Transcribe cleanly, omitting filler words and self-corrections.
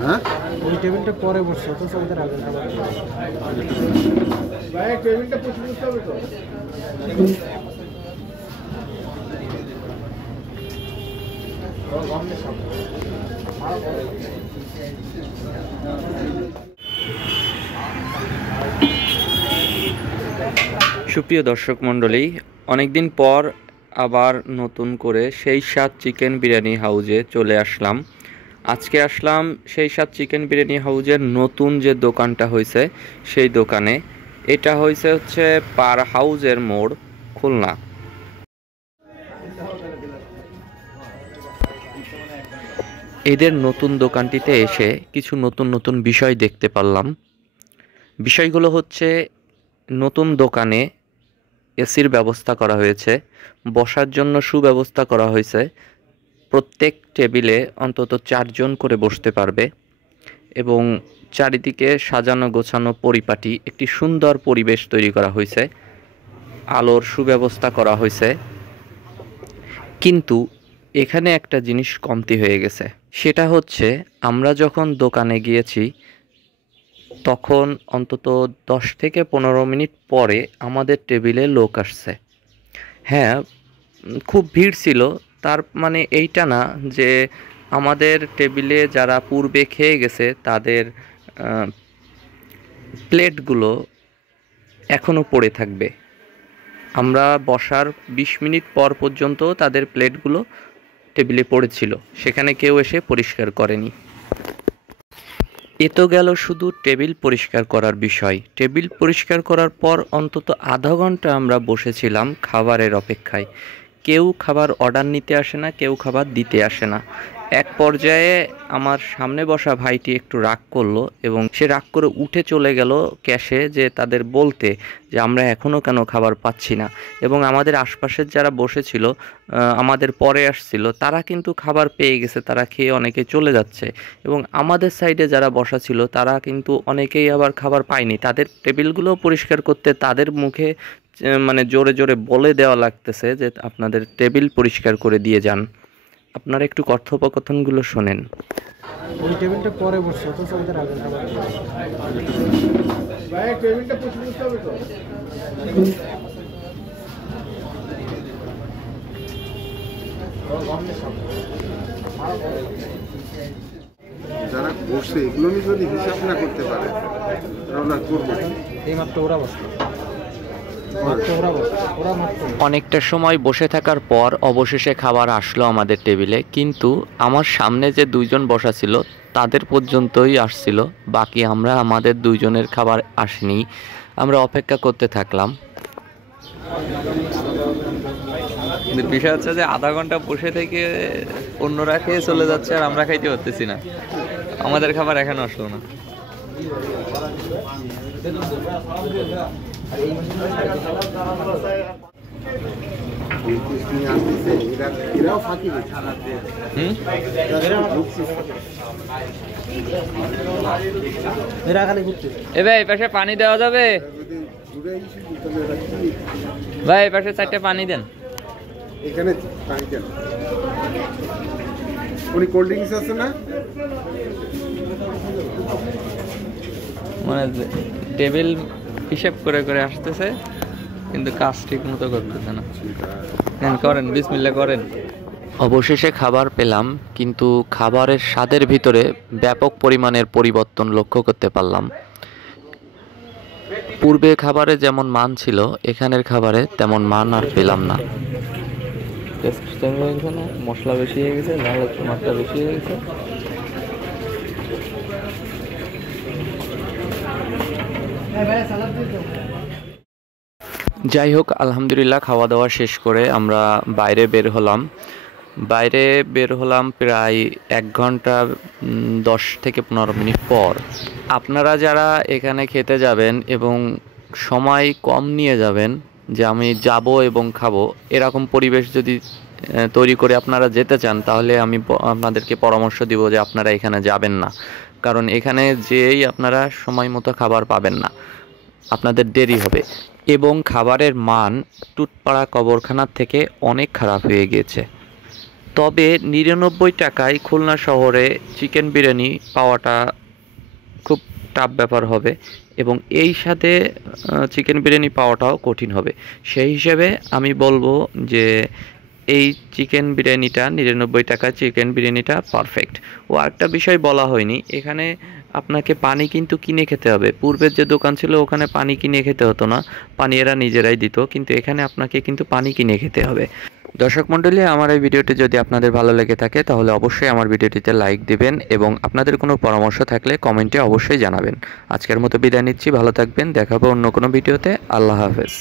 হ্যাঁ, ওই টেবিলটা পরে বসছে, অথচ আমাদের আগে খাবার ভাই টেবিলটা পুষে দিতে হবে তো। সুপ্রিয় দর্শক মণ্ডলী, অনেকদিন পর আবার নতুন করে সেই স্বাদ চিকেন বিরিয়ানি হাউজে চলে আসলাম। আজকে আসলাম সেই স্বাদ চিকেন বিরিয়ানি হাউজের নতুন যে দোকানটা হয়েছে সেই দোকানে। এটা হচ্ছে পার হাউজের মোড়, খুলনা। এদের নতুন দোকানটিতে এসে কিছু নতুন নতুন বিষয় দেখতে পারলাম। বিষয়গুলো হচ্ছে, নতুন দোকানে এসির ব্যবস্থা করা হয়েছে, বসার জন্য সুব্যবস্থা করা হয়েছে, প্রত্যেক টেবিলে অন্তত 4 জন করে বসতে পারবে এবং চারিদিকে সাজানো গোছানো পরিপাটি একটি সুন্দর পরিবেশ তৈরি করা হয়েছে, আলোর সুব্যবস্থা করা হয়েছে। কিন্তু এখানে একটা জিনিস কমতি হয়ে গেছে, সেটা হচ্ছে আমরা যখন দোকানে গিয়েছি তখন অন্তত 10 থেকে 15 মিনিট পরে আমাদের টেবিলে লোক আসছে। হ্যাঁ, খুব ভিড় ছিল, তার মানে এইটা না যে আমাদের টেবিলে যারা পূর্বে খেয়ে গেছে তাদের প্লেটগুলো এখনও পড়ে থাকবে। আমরা বসার 20 মিনিট পর পর্যন্ত তাদের প্লেটগুলো টেবিলে পড়েছিল, সেখানে কেউ এসে পরিষ্কার করেনি। এ তো গেল শুধু টেবিল পরিষ্কার করার বিষয়। টেবিল পরিষ্কার করার পর অন্তত আধা ঘন্টা আমরা বসেছিলাম খাবারের অপেক্ষায়। কেউ খাবার অর্ডার নিতে আসে না, কেউ খাবার দিতে আসে না। এক পর্যায়ে আমার সামনে বসা ভাইটি একটু রাগ করলো এবং সে রাগ করে উঠে চলে গেল ক্যাশে, যে তাদের বলতে যে আমরা এখনও কেন খাবার পাচ্ছি না। এবং আমাদের আশপাশের যারা বসেছিল, আমাদের পরে আসছিল, তারা কিন্তু খাবার পেয়ে গেছে, তারা খেয়ে অনেকে চলে যাচ্ছে। এবং আমাদের সাইডে যারা বসা ছিল তারা কিন্তু অনেকেই আবার খাবার পায়নি। তাদের টেবিলগুলো পরিষ্কার করতে তাদের মুখে মানে জোরে জোরে বলে দেওয়া লাগতেছে যে আপনাদের টেবিল পরিষ্কার করে দিয়ে যান। আপনারা একটু কথোপকথনগুলো শোনেন। ওই টেবিলটা পরে বসছে, অথচ আমাদের আগে খাবার ভাই টেবিলটা পুষে দিতে হবে তো। যারা বসে এগুলো নিয়ে যদি হিসাব না করতে পারে তাহলে আর করবো কি? এইমাত্র ওরা বসলো, অনেকটা সময় বসে থাকার পর অবশেষে খাবার আসলো আমাদের টেবিলে, কিন্তু আমার সামনে যে 2 জন বসা ছিল তাদের পর্যন্তই আসছিল, বাকি আমাদের 2 জনের খাবার আসেনি। আমরা অপেক্ষা করতে থাকলাম। বিষয় হচ্ছে যে আধা ঘন্টা বসে থেকে অন্যরা খেয়ে চলে যাচ্ছে আর আমরা খাইতে পারতেছি না, আমাদের খাবার এখনো আসলো না। এরাও ফাঁকি দিচ্ছে। এ ভাই পাশে পানি দেওয়া যাবে? ভাই পাশে 4টে পানি দেন। এখানে পানি দেন। উনি কোল্ড ড্রিঙ্কস আছে না? মানে টেবিল হিসাব করে করে আসতেছে কিন্তু কাজ ঠিক মতো করতেছে না। করেন, বিসমিল্লাহ করেন। অবশেষে খাবার পেলাম, কিন্তু খাবারের স্বাদের ভিতরে ব্যাপক পরিমাণের পরিবর্তন লক্ষ্য করতে পারলাম। পূর্বে খাবারে যেমন মান ছিল, এখানের খাবারে তেমন মান আর পেলাম না। মশলা বেশি হয়ে গেছে, ঝাল একটু মাত্রা বেশি হয়ে গেছে। যাই হোক, আলহামদুলিল্লাহ খাওয়া দাওয়া শেষ করে আমরা বাইরে বের হলাম প্রায় 1 ঘন্টা 10 থেকে 15 মিনিট পর। আপনারা যারা এখানে খেতে যাবেন এবং সময় কম নিয়ে যাবেন, যে আমি যাব এবং খাবো, এরকম পরিবেশ যদি তৈরি করে আপনারা যেতে চান, তাহলে আমি আপনাদেরকে পরামর্শ দিব যে আপনারা এখানে যাবেন না। কারণ এখানে যেই আপনারা সময় মতো খাবার পাবেন না, আপনাদের দেরি হবে এবং খাবারের মান টুটপাড়া কবরখানার থেকে অনেক খারাপ হয়ে গিয়েছে। তবে 99 টাকায় খুলনা শহরে চিকেন বিরিয়ানি পাওয়াটা খুব টাফ ব্যাপার হবে এবং এই সাথে চিকেন বিরিয়ানি পাওয়াটাও কঠিন হবে। সেই হিসেবে আমি বলবো যে এই চিকেন বিরিয়ানিটা 99 টাকা চিকেন বিরিয়ানিটা পারফেক্ট। ও আরেকটা বিষয় বলা হয়নি, এখানে আপনাকে পানি কিন্তু কিনে খেতে হবে। পূর্বের যে দোকান ছিল ওখানে পানি কিনে খেতে হতো না, পানি এরা নিজেরাই দিত, কিন্তু এখানে আপনাকে কিন্তু পানি কিনে খেতে হবে। দর্শক মণ্ডলী, আমার এই ভিডিওটি যদি আপনাদের ভালো লেগে থাকে তাহলে অবশ্যই আমার ভিডিওটিতে লাইক দিবেন এবং আপনাদের কোনো পরামর্শ থাকলে কমেন্টে অবশ্যই জানাবেন। আজকের মতো বিদায় নিচ্ছি, ভালো থাকবেন, দেখা হবে অন্য কোনো ভিডিওতে। আল্লাহ হাফেজ।